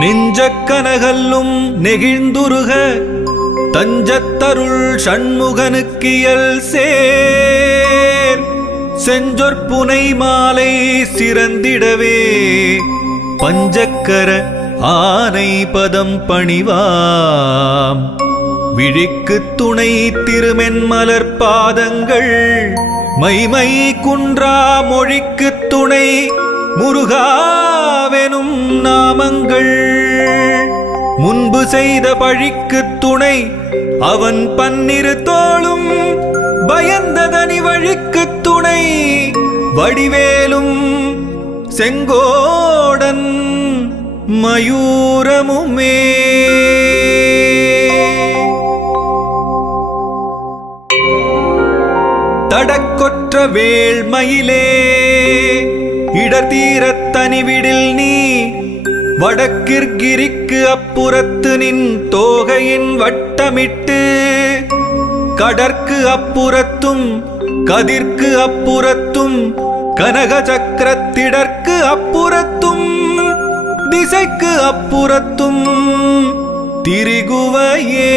நெஞ்சக்கனகல்லும் நெகிழ்ந்துருக தஞ்சத்தருள் சண்முகனுக்கியல் சேர் செஞ்சொற்புனை மாலை சிறந்திடவே பஞ்சக்கர ஆனை பதம் பணிவாம் விழிக்கு துணை திருமென்மலர் பாதங்கள் மைமை குன்றா மொழிக்கு துணை முருகாவெனும் நாமங்கள் முன்பு செய்த பழிக்கு துணை அவன் பன்னிரு தோளும் பயந்ததனி வழிக்கு துணை வடிவேலும் செங்கோடன் மயூரமுமே தடக்கொற்ற வேள்மயிலே இடத்தீரத் தனிவிடில் நீ வடக்கிற்கிரிக்கு அப்புறத்து நின் தோகையின் வட்டமிட்டு கடற்கு அப்புறத்தும் கதிர்க்கு அப்புறத்தும் கனக சக்கரத்திடற்கு அப்புறத்தும் திசைக்கு அப்புறத்தும் திரிகுவையே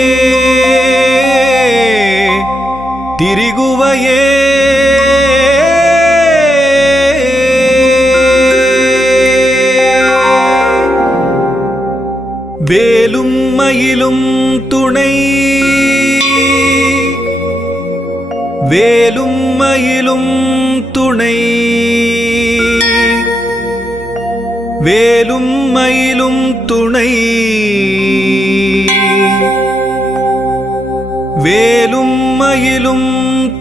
திரிகுவையே வேலும் மயிலும் துணை வேலும் மயிலும் துணை வேலும் மயிலும் துணை வேலும் மயிலும்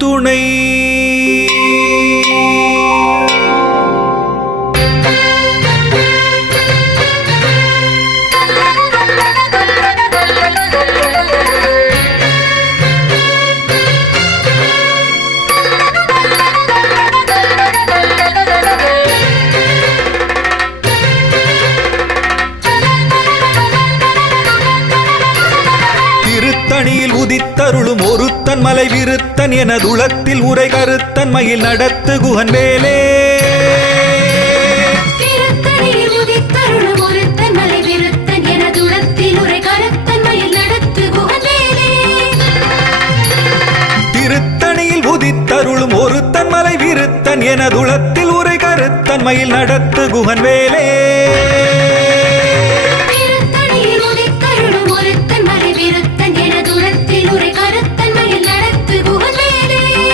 துணை உதித்தருளும் ஒருத்தன் மலை விருத்தன் எனதுளத்தில் உரை கருத்தன் மயில் நடத்து குகன் வேலே திருத்தணியில் உதித்தருளும் ஒருத்தன் மலை விருத்தன் எனதுளத்தில் உரை கருத்தன் மயில் நடத்து குகன் வேலே திருத்தணியில் உதித்தருளும் ஒருத்தன் மலை விருத்தன் எனதுளத்தில் உரை கருத்தன் மயில் நடத்து குகன் வேலே திருத்தணியில் உதித்தருளும் ஒருத்தன் மலை விருத்தன் எனதுளத்தில் உரை கருத்தன் மயில் நடத்து குகன் வேலே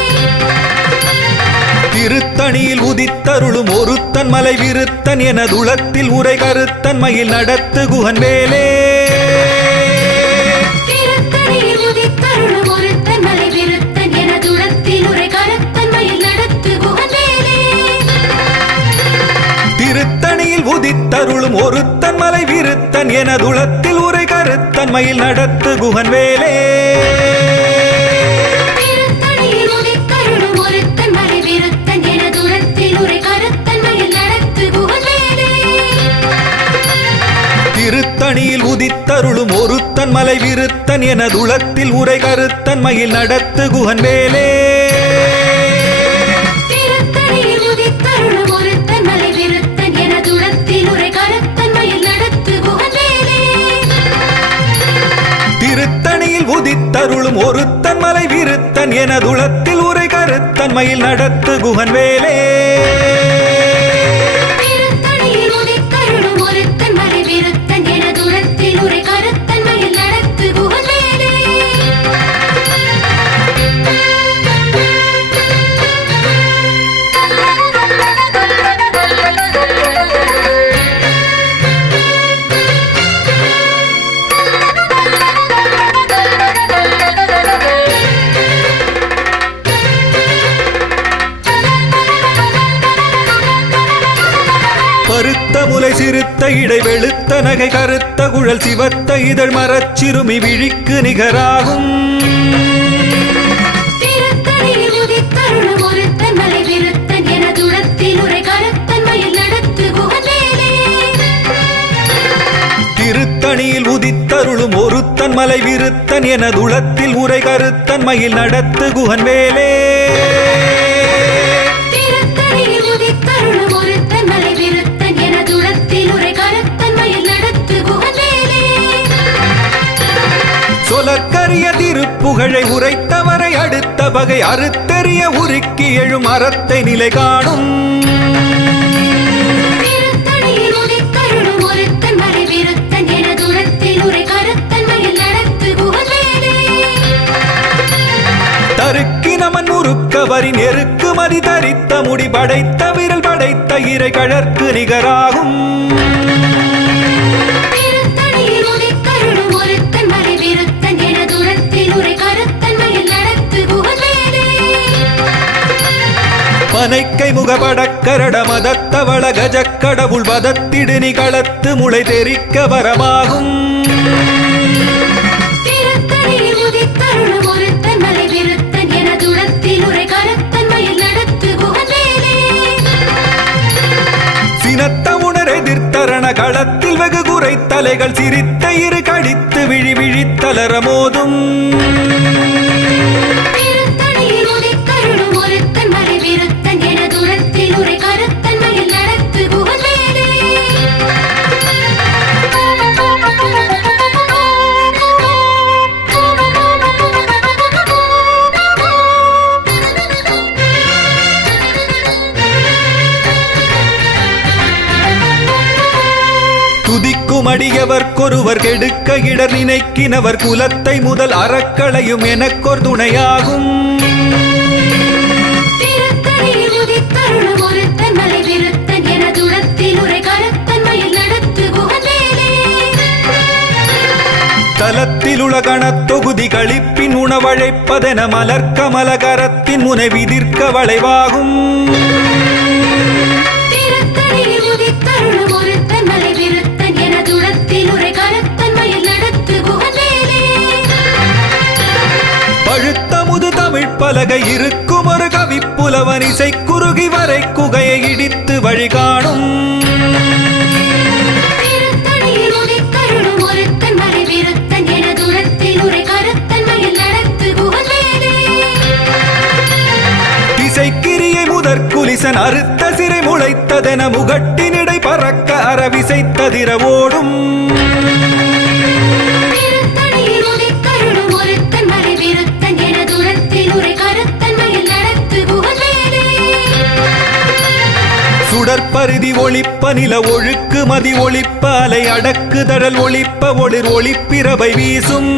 திருத்தணியில் உதித்தருளும் ஒருத்தன் மலை விருத்தன் எனதுளத்தில் உரை கருத்தன் மயில் நடத்து குகன் வேலே திருத்தணியில் உதித்தருளும் ஒருத்தன் மலை விருத்தன் எனதுளத்தில் உரை கருத்தன் மயில் நடத்து குகன் வேலே திருத்தணியில் உதித்தருளும் ஒருத்தன் மலை விருத்தன் எனதுளத்தில் உரை கருத்தன் மயில் நடத்து குகன் வேலே திருத்தணியில் உதித்தருளும் ஒருத்தன் மலை விருத்தன் எனதுளத்தில் உரை கருத்தன் மயில் நடத்து குகன் வேலே திருத்தணியில் உதித்தருளும் ஒருத்தன் மலை விருத்தன் எனதுளத்தில் உரை கருத்தன் மயில் நடத்து குகன் வேலே பருத்த முலை சிறுத்த இடை வெளுத்த நகை கருத்த குழல் சிவத்த இதழ் மரச்சிறுமி விழிக்கு நிகராகும் திருத்தணியில் உதித்தருளும் ஒருத்தன் மலை விருத்தன் எனதுளத்தில் உரை கருத்தன் மயில் நடத்து குகன் வேலே திருத்தணியில் உதித்தருளும் ஒருத்தன் மலை விருத்தன் எனதுளத்தில் உரை கருத்தன் மயில் நடத்து குகன் வேலே திருத்தணியில் உதித்தருளும் ஒருத்தன் மலை விருத்தன் எனதுளத்தில் உரை கருத்தன் மயில் நடத்து குகன் புகழை உரைத்தவரை அடுத்த பகை அறுத்தெறிய உருக்கி எழும் அறத்தை நிலை காணும். தருக்கி நமன் உருக்கவரின் எருக்கு மதி தரித்த முடி படைத்த விரல் படைத்த இறை கழற்கு நிகராகும். பனைக்கை முகபடக்கரட மதத்தவள கஜக்கடவுள் வதத்திடு நிகளத்து முளை தெரிக்க வரமாகும். சினத்த உணர் எதிர்த்தரண களத்தில் வெகு குறை தலைகள் சிரித்த இரு கடித்து விழி விழித்தலர மோதும். துதிக்கும் அடியவர்க்கொருவர் கெடுக்க இடர் நினைக்கினவர் குலத்தை முதல் அறக்களையும் எனக்கொர் துணையாகும். தலத்தில் உலகணத் தொகுதி கழிப்பின் உணவழைப்பதென மலர்கமல கரத்தின் முனை விதிர்க்க வளைவாகும். பழுத்தமுது தமிழ் பலகை இருக்கும் ஒரு கவிப்புலவன் இசை குறுகி வரை குகையை இடித்து வழிகாணும். திசைக்கிரியை முதற்குலிசன் அறுத்த சிறை முளைத்ததென முகட்டினிடை பறக்க அறவிசைத்ததிர ஓடும். சுடற்பருதி ஒளிப்ப நில ஒழுக்கு மதி ஒளிப்ப அலை அடக்கு தடல் ஒளிப்ப ஒளிர் ஒளிப்பிரபை வீசும்.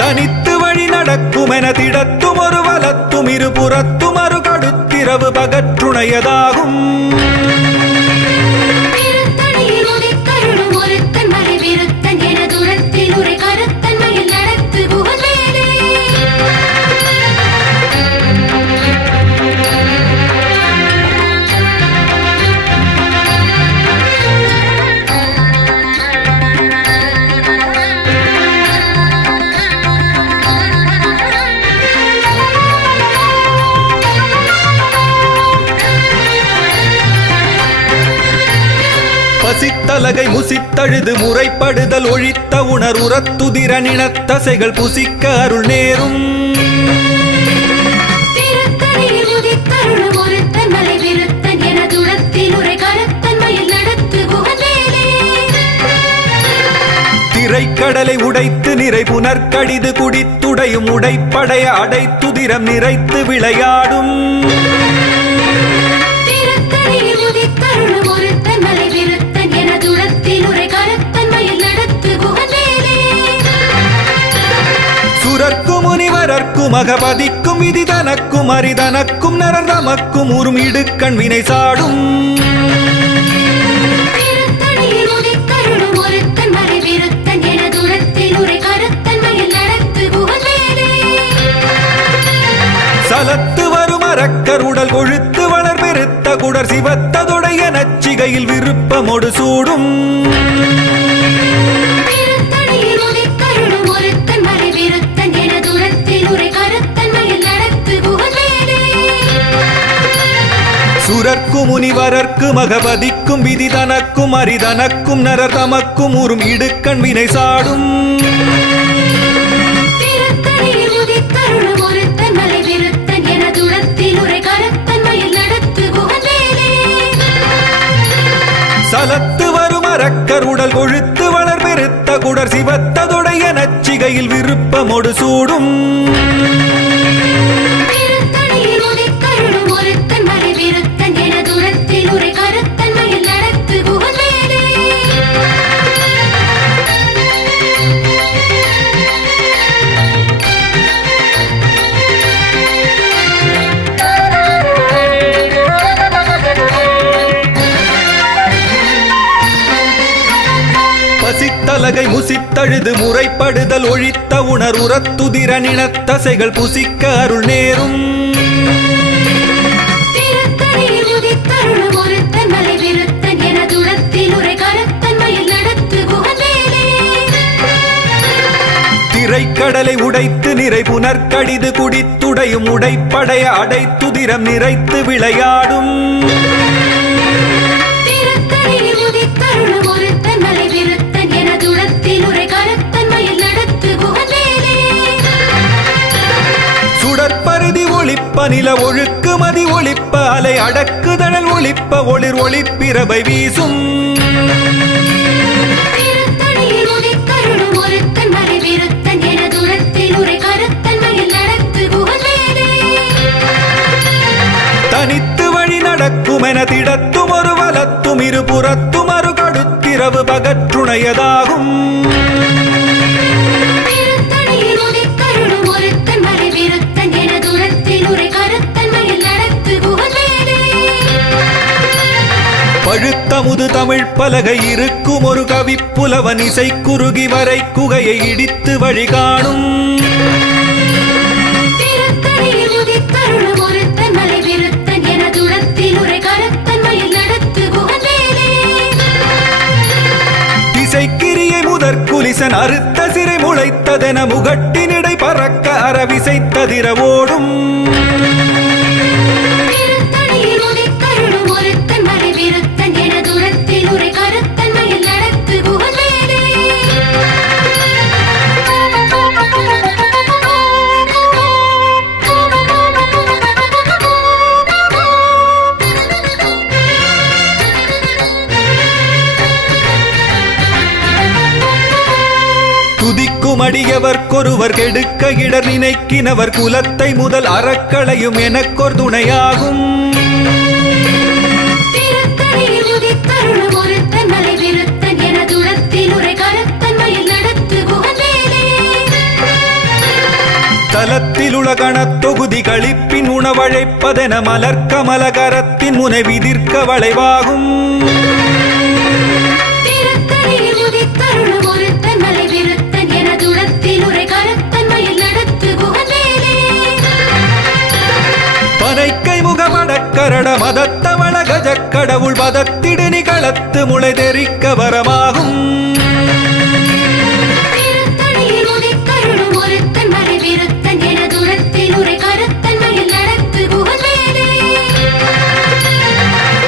தனித்து வழி நடக்கும் என திடத்தும் ஒரு வலத்தும் இருபுறத்தும் அரு கடுத்திரவு பகற்றுணையதாகும். பசித்தலகை முசித்தழுது முறைப்படுதல் ஒழித்த உணர் உரத்துதிர நினத்தசைகள் புசிக்க அருள் நேரும். திரைக்கடலை உடைத்து நிறை புனர்கடிது குடித்துடையும் உடைப்படைய அடைத்துதிரம் நிறைத்து விளையாடும். சுரர்க்கும் முனிவரர்க்கும் அகபதிக்கும் விதி தனக்கும் அரிதனக்கும் நரர் தமக்கும் உறும் இடுக்கண் வினை சாடும். சலத்து வரும் அரக்கர் உடல் கொழுத்து வளர் பெருத்த குடர் சிவத்ததுடைய நச்சிகையில் விருப்பமொடு சூடும். சுரர்க்கும் முனிவரர்க்கும் அகபதிக்கும் விதி தனக்கும் அரிதனக்கும் நரர் தமக்கும் உறும் இடுக்கண் வினை சாடும். சலத்து வரும் அரக்கர் உடல் கொழுத்து வளர் பெருத்த குடர் சிவத்ததுடைய நச்சிகையில் விருப்பமொடு சூடும் பசித்தலகை முசித்தழுது முறைப்படுதல் ஒழித்த உணர் உரத்துதிர நினத்தசைகள் புசிக்க அருள் நேரும் திரைக்கடலை உடைத்து நிறை புனர்கடிது குடித்துடையும் உடைப்படைய அடைத்துதிரம் நிறைத்து விளையாடும் சுடற்பருதி ஒளிப்ப நில ஒழுக்கு மதி ஒளிப்ப அலை அடக்குதழல் ஒளிப்ப ஒளிர் ஒளிப்பிரபை வீசும் தனித்து வழி நடக்கும் என திடத்தும் ஒரு வலத்தும் இருபுறத்தும் அரு கடுத்திரவு பகற்றுணையதாகும் பழுத்தமுது தமிழ் பலகை இருக்கும் ஒரு கவிப்புலவன் இசை குறுகி வரை குகையை இடித்து வழி காணும் இசைக்கிரியை முதற்குலிசன் அறுத்த சிறை முளைத்ததென முகட்டினிடை பறக்க அறவிசைத்ததிர ஓடும் துதிக்கும் அடியவர்க்கொருவர் கெடுக்க இடர் நினைக்கினவர் குலத்தை முதல் அறக்களையும் எனக்கொரு துணையாகும் தலத்தில் உலகணத் தொகுதி களிப்பின் உணவழைப்பதென மலர்க்கமலகரத்தின் முனை விதிர்க்க வளைவாகும் பனைக்கை முகமடக்கரட மதத்தவள கஜக்கடவுள் பதத்திடு நிகளத்து முளை தெரிக்க வரமாகும்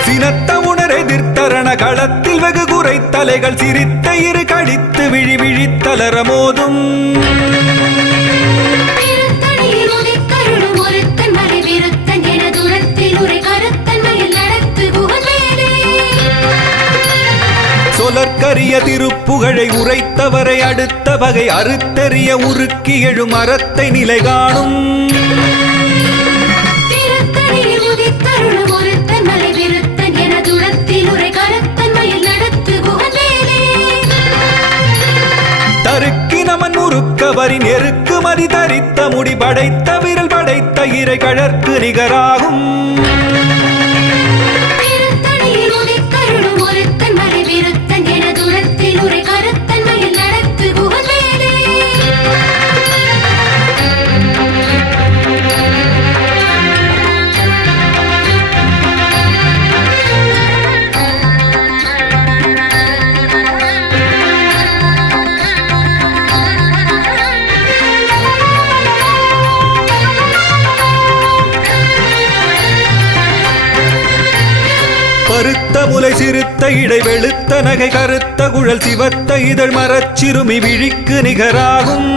சினத்த உணர் எதிர்த்தரண களத்தில் வெகு குறை தலைகள் சிரித்த இரு கடித்து விழி விழித்தலர மோதும் சொலற்கரிய திருப்புகழை உரைத்தவரை அடுத்த வகை அறுத்தெறிய உருக்கி எழும் அறத்தை நிலை காணும் தருக்கி நமன் முறுக்கவரின் எருக்கு மதி தரித்த முடி படைத்த விரல் படைத்த இறை கழற்கு நிகராகும் பருத்த முலை சிறுத்த இடை வெளுத்த நகை கருத்த குழல் சிவத்த இதழ் மரச்சிறுமி விழிக்கு நிகராகும்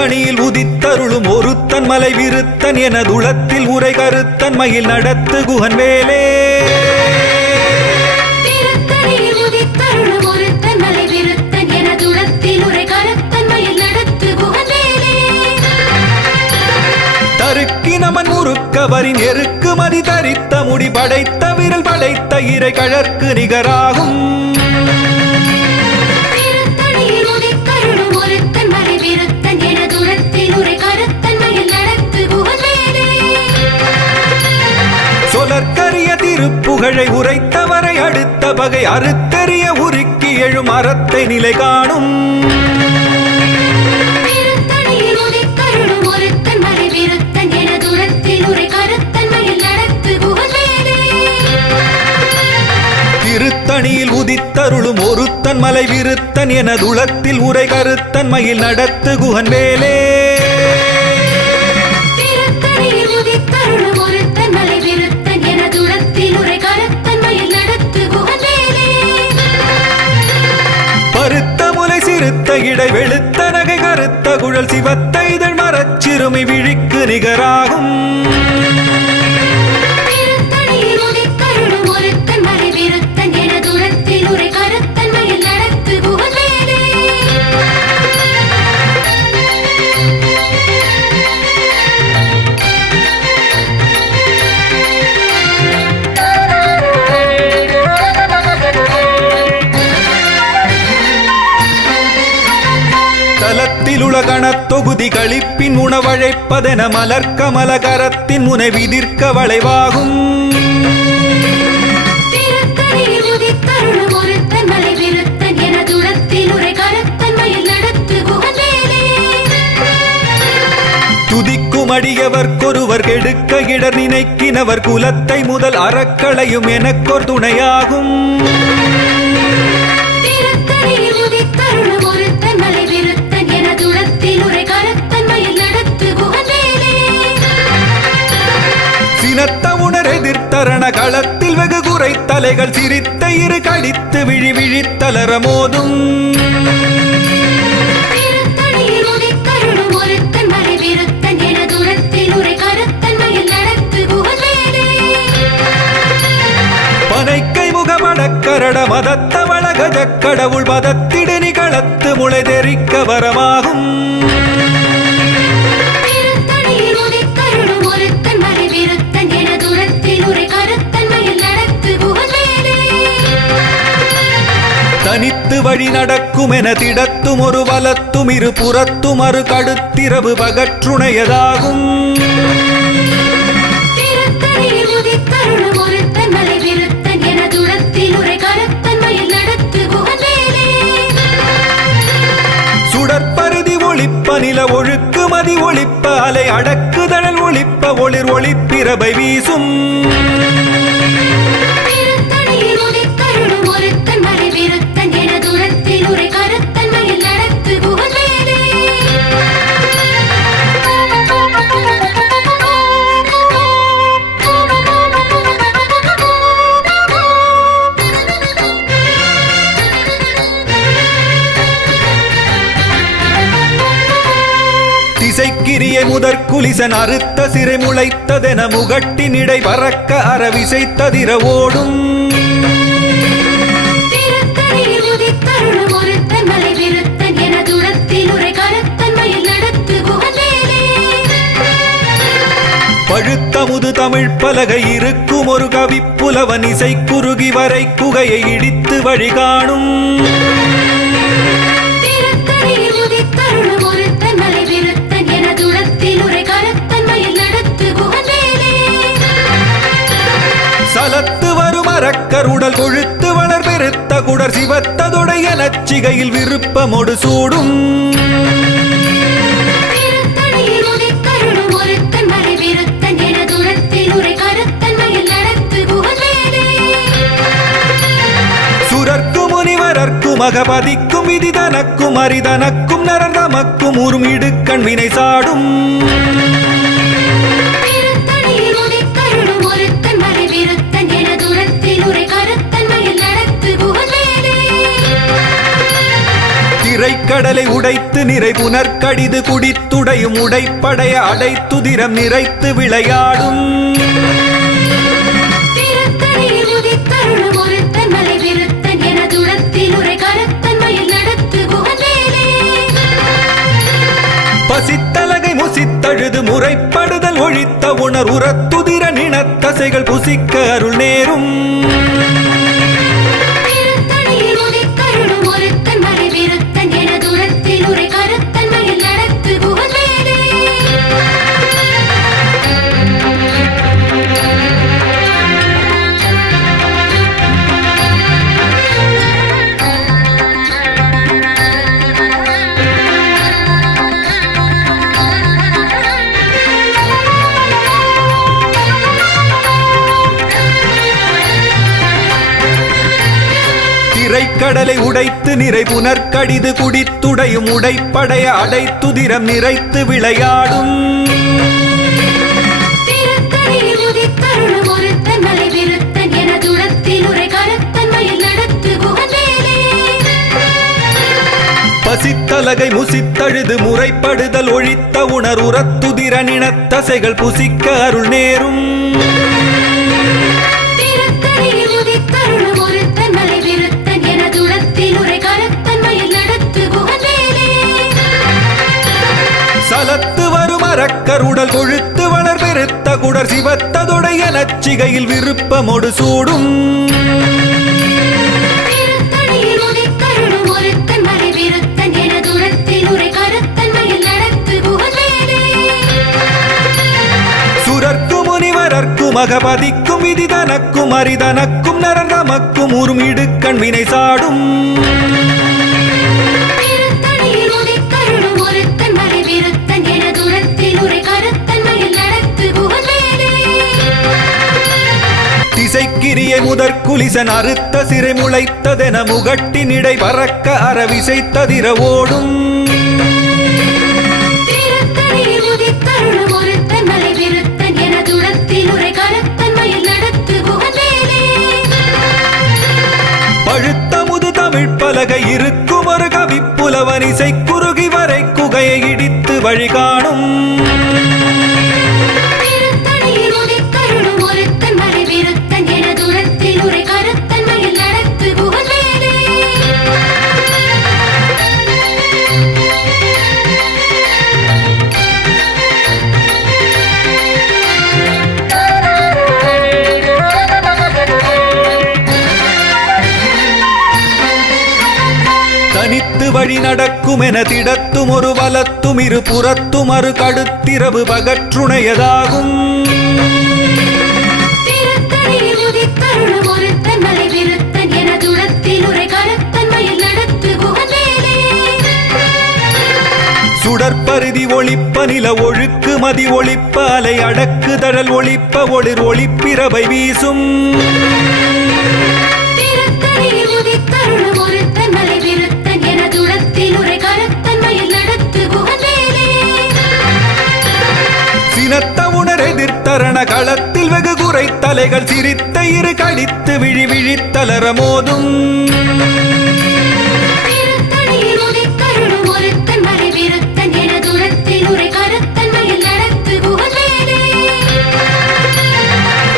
திருத்தணியில் உதித்தருளும் ஒருத்தன் மலை விருத்தன் எனதுளத்தில் உரை கருத்தன் மயில் நடத்து குகன் வேலே நமன் முறுக்கவரின் எருக்கு மதி தரித்த முடி படைத்த விரல் படைத்த இறை கழற்கு நிகராகும் சொலற்கரிய திருப்புகழை உரைத்தவரை அடுத்த பகை அறுத்தெறிய உருக்கி எழும் அறத்தை நிலை காணும் திருத்தணியில் உதித்தருளும் ஒருத்தன் மலை விருத்தன் எனதுளத்தில் உரை கருத்தன் மயில் நடத்து குகன் வேலே பருத்த முலை சிறுத்த இடை வெளுத்த நகை கருத்த குழல் சிவத்த இதழ் மரச்சிறுமி விழிக்கு நிகராகும் தலத்திலுலகணத் தொகுதி களிப்பின் உணவழைப்பதென மலர்க்கமல கரத்தின் முனை விதிர்க்க வளைவாகும் துதிக்கும் அடியவர்க்கொருவர் கெடுக்க இடர் நினைக்கினவர் குலத்தை முதல் அறக்களையும் எனக்கொர் துணையாகும் சினத்த உணர் எதிர்த்தரண களத்தில் வெகு குறை தலைகள் சிரித்த இரு கடித்து விழி விழித்தலர மோதும் பனைக்கை முகமடக்கரட மதத்தவள கஜக் கடவுள் மதத்திடுனி களத்து முளை தெரிக்க வரமாகும் தனித்து வழி நடக்கும் என திடத்தும் ஒரு வலத்தும் இரு புறத்தும் அரு கடுத்திரவு பகற்றுணையதாகும் சுடற்பருதி ஒளிப்ப நில ஒழுக்கு மதி ஒளிப்ப அலை அடக்குதழல் ஒளிப்ப ஒளிர் ஒளிப்பிரபை வீசும் திசைக்கிரிய முதற்குலிசன் அறுத்த சிறை முளைத்ததென முகட்டின் இடை பறக்க அறவிசைத்ததிர ஓடும் பழுத்தமுது தமிழ் பலகை இருக்கும் ஒரு கவிப்புலவன் இசை குறுகி வரை குகையை இடித்து வழி காணும் சலத்து வரும் அரக்கர் உடல் கொழுத்து வளர் பெருத்த குடர் சிவத்ததுடைய நச்சிகையில் விருப்பமொடு சூடும் சுரர்க்கு முனிவரர்க்கு மகபதிக்கும் விதி தனக்கும் அரிதனக்கும் நரர் தமக்கும் உறும் இடுக்கண் வினை சாடும் திரைக்கடலை உடை உடைத்து நிறை புனர்கடிது குடித்துடையும் உடைப்படைய அடைத்துதிரம் நிறைத்து விளையாடும் பசித்தலகை முசித்தழுது முறைப்படுதல் ஒழித்த உணர் உரத்துதிர நினத்தசைகள் புசிக்க அருள் நேரும் கடலை உடைத்து நிறை புனர்கடிது குடித்துடையும் உடைப்படைய அடைத்துதிரம் நிறைத்து விளையாடும் பசித்தலகை முசித்தழுது முறைப்படுதல் ஒழித்த உணர் உரத்துதிர நினத்தசைகள் புசிக்க அருள் நேரும் சலத்து வரும் அரக்கருடல் கொழுத்து வளர் பெருத்த குடர் சிவத்ததொடைய நச்சிகையில் விருப்பமொடு சூடும் சுரர்க்கும் முனிவரர்க்கும் மகபதிக்கும் விதிதனக்கும் அரிதனக்கும் நரதமக்கும் உறும் இடுக்கண் வினை சாடும் திசைக்கிரிய முதற்குலிசன் அறுத்த சிறை முளைத்ததென முகட்டினிடை பறக்க அறவிசைத்ததிர ஓடும் பழுத்த முது தமிழ் பலகை இருக்கும் ஒரு கவிப்புலவன் இசை குறுகி வரை குகையை இடித்து வழிகாணும் வழி நடக்கும் என திடத்தும் ஒரு வலத்தும் இரு புறத்தும் அரு கடுத்திரவு பகற்றுணையதாகும் சுடற்பருதி ஒளிப்ப நில ஒழுக்கு மதி ஒளிப்ப அலை அடக்கு தழல் ஒளிப்ப ஒளிர் ஒளிப்பிரவை வீசும் சினத்த உணர் எதிர்த்தரண களத்தில் வெகு குறை தலைகள் சிரித்த இரு கடித்து விழி விழித்தலர மோதும்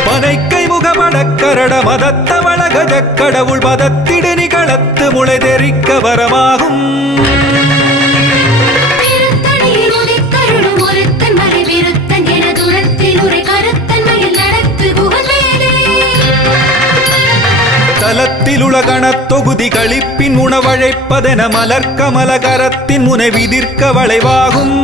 பனைக்கை முகமடக்கரட மதத்த வளகஜ கடவுள் மதத்திடு நிகழத்து முளை தெரிக்க வரமாகும் தலத்தில் உலகணத் தொகுதி களிப்பின் உணவழைப்பதென மலர்கமல கரத்தின் முனை விதிர்க்க வளைவாகும்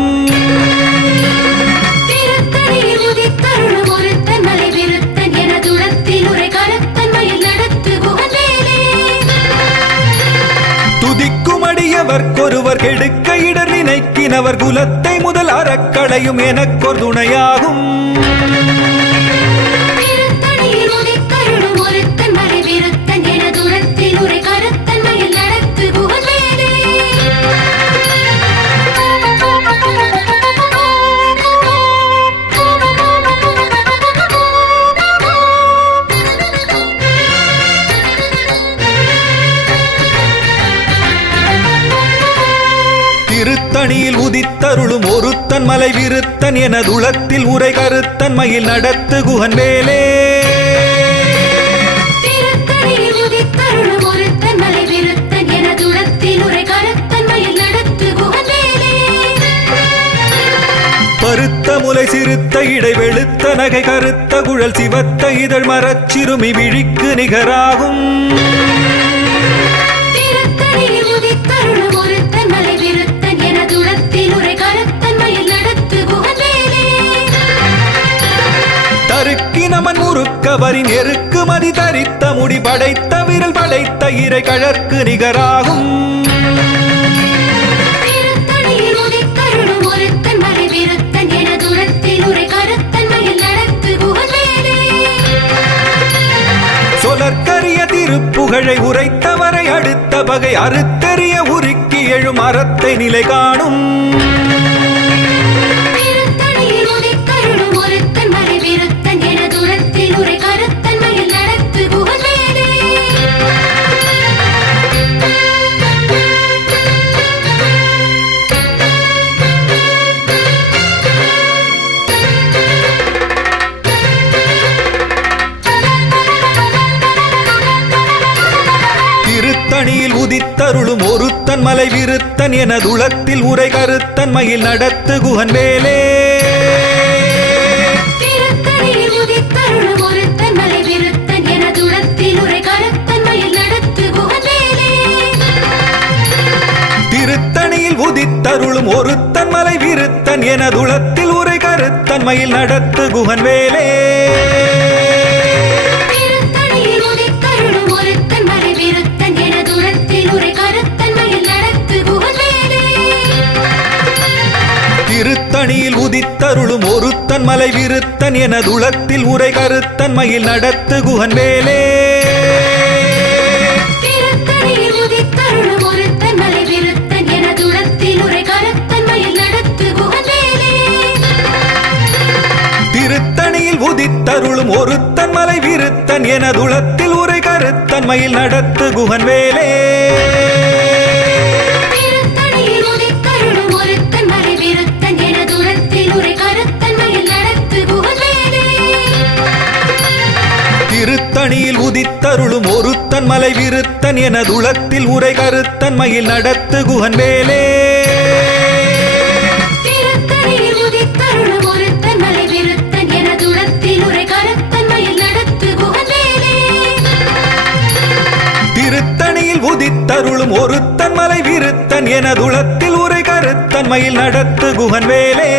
துதிக்கும் அடியவர்க்கொருவர் கெடுக்க இடர் நினைக்கினவர் குலத்தை முதல் அறக்களையும் எனக்கொரு துணையாகும் உதித்தருளும் ஒருத்தன் மலை விருத்தன் எனதுளத்தில் உரை கருத்தன் மயில் நடத்து குகன் வேலே பருத்த முலை சிறுத்த இடை வெளுத்த நகை கருத்த குழல் சிவத்த இதழ் மரச்சிறுமி விழிக்கு நிகராகும் தருக்கினமன் முறுக்கவரின் எருக்கு மதி தரித்த முடி படைத்த விரல் படைத்த இறை கழற்கு நிகராகும் சொலற்கரிய திருப்புகழை உரைத்தவரை அடுத்த பகை அறுத்தெறிய உருக்கி எழும் அறத்தை நிலை காணும் திருத்தணியில் உதித்தருளும் ஒருத்தன் மலை விருத்தன் எனதுளத்தில் உரை கருத்தன் மயில் நடத்து குகன் வேலே திருத்தணியில் உதித்தருளும் ஒருத்தன் மலை விருத்தன் எனதுளத்தில் உரை கருத்தன் மயில் நடத்து குகன் வேலே திருத்தணியில் உதித்தருளும் ஒருத்தன் மலை விருத்தன் எனதுளத்தில் உரை கருத்தன் மயில் நடத்து குகன் வேலே திருத்தணியில் உதித்தருளும் ஒருத்தன் மலை விருத்தன் எனதுளத்தில் உரை கருத்தன் மயில் நடத்து குகன் வேலே திருத்தணியில் உதித்தருளும் ஒருத்தன் மலை விருத்தன் எனதுளத்தில் உரை கருத்தன் மயில் நடத்து குகன் வேலே திருத்தணியில் உதித்தருளும் ஒருத்தன் மலை விருத்தன் எனதுளத்தில் உரை கருத்தன் மயில் நடத்து குகன் வேலே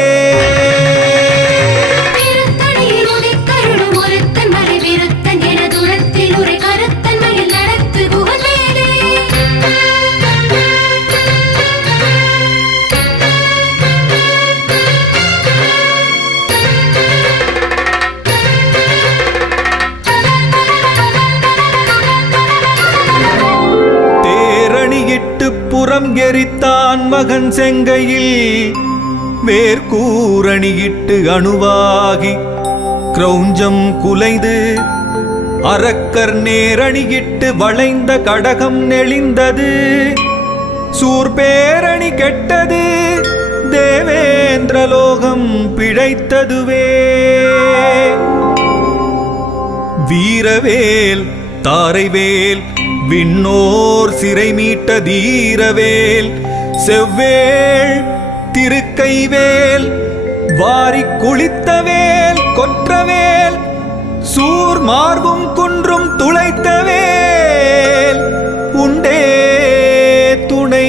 புறம் எரித்தான் மகன் செங்கையில் வேர்கூரணியிட்டு அணுவாகி கிரௌஞ்சம் குலைந்து அரக்கர் நேரணியிட்டு வளைந்த கடகம் நெளிந்தது சூர்பேரணி கெட்டது தேவேந்திரலோகம் பிழைத்ததுவே வீரவேல் தாரைவேல் விண்ணோர் சிறை மீட்ட தீரவேல் செவ்வேள் திருக்கைவேல் வாரிக் குளித்தவேல் கொற்றவேல் சூர் மார்பும் குன்றும் துளைத்தவேல் உண்டே துணை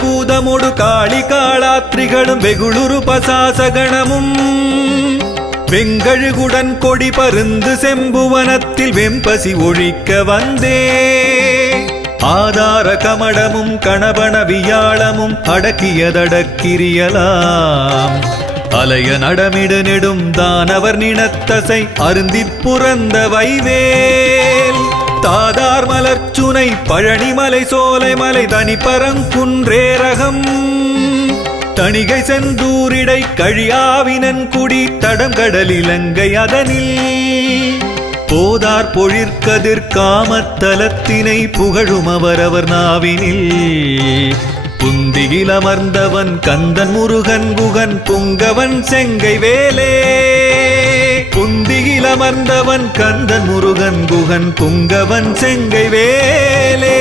பூதமுடு காளி காளாத்ரிகளும் வெகுளுரு பசாசகணமும் வெங்கழுகுடன் கொடி பருந்து செம்புவனத்தில் வெம்பசி ஒழிக்க வந்தே ஆதார கமடமும் கணபன வியாழமும் அடக்கியதடக்கிரியலாம் அலைய நடமிடு நெடும் தானவர் நினத்தசை அருந்திப் புறந்த வைவேல் தாதார் மலர்ச்சுனை பழனிமலை சோலைமலை தனி பரங்குன்றேரகம் தணிகை செந்தூரிடை கழியாவினன் குடி தடம் கடல் இலங்கை அதனில் போதார் பொழிற்கதிர் காமத்தலத்தினை புகழும் அவரவர் நாவினில் புந்தியில் அமர்ந்தவன் கந்தன் முருகன் குகன் புங்கவன் செங்கை வேலே புந்தியில் அமர்ந்தவன் கந்தன் முருகன் குகன் புங்கவன் செங்கை வேலே